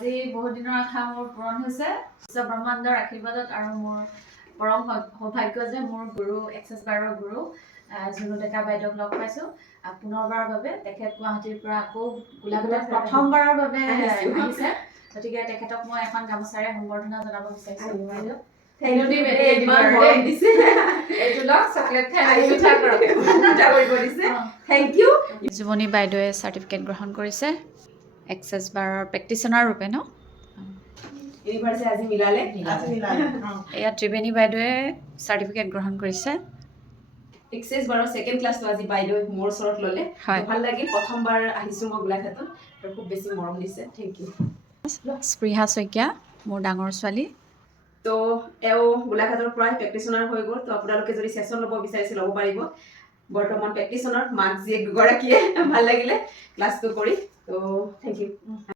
আজি বহুত দিনৰ আশা মোৰ পূৰণ হৈছে বিশ্ব ব্ৰহ্মাণ্ডৰ আশীৰ্বাদত আৰু মোৰ পৰম সৌভাগ্য যে মোৰ গুৰু এক্সেছ বাৰৰ গুৰু জুনু ডেকা বাইদেউক লগ পাইছোঁ পুনৰবাৰৰ বাবে তেখেত গুৱাহাটীৰ পৰা আকৌ গোলাঘাটত প্ৰথমবাৰৰ বাবে আহিছে গতিকে তেখেতক মই এখন গামোচাৰে সম্বৰ্ধনা জনাব বিচাৰিছোঁ বাইদেউ জুমনি বাইদেৱে চাৰ্টিফিকেট গ্ৰহণ কৰিছে এক্সেছ বাৰৰ প্ৰেক্টিচনাৰ ৰূপে ন এয়া ত্ৰিবেণী বাইদেৱে চাৰ্টিফিকেট গ্ৰহণ কৰিছে এক্সেছ বাৰৰ সেকেন্ড ক্লাছটো আজি বাইদেউ মোৰ ওচৰত ল'লে ভাল লাগিল প্ৰথমবাৰ আহিছোঁ মই গোলাঘাটত আৰু খুব বেছি মৰম দিছে থেংক ইউ স্পৃহা শইকীয়া মোৰ ডাঙৰ ছোৱালী তো এও গোলাঘাটৰ পৰাই প্ৰেক্টিচনাৰ হৈ গ'ল তো আপোনালোকে যদি সেশন ল'ব বিচাৰিছে ল'ব পাৰিব বৰ্তমান প্ৰেক্টিচনাৰ মাক জীয়েক দুগৰাকীয়ে ভাল লাগিলে ক্লাছটো কৰি তো থেংক ইউ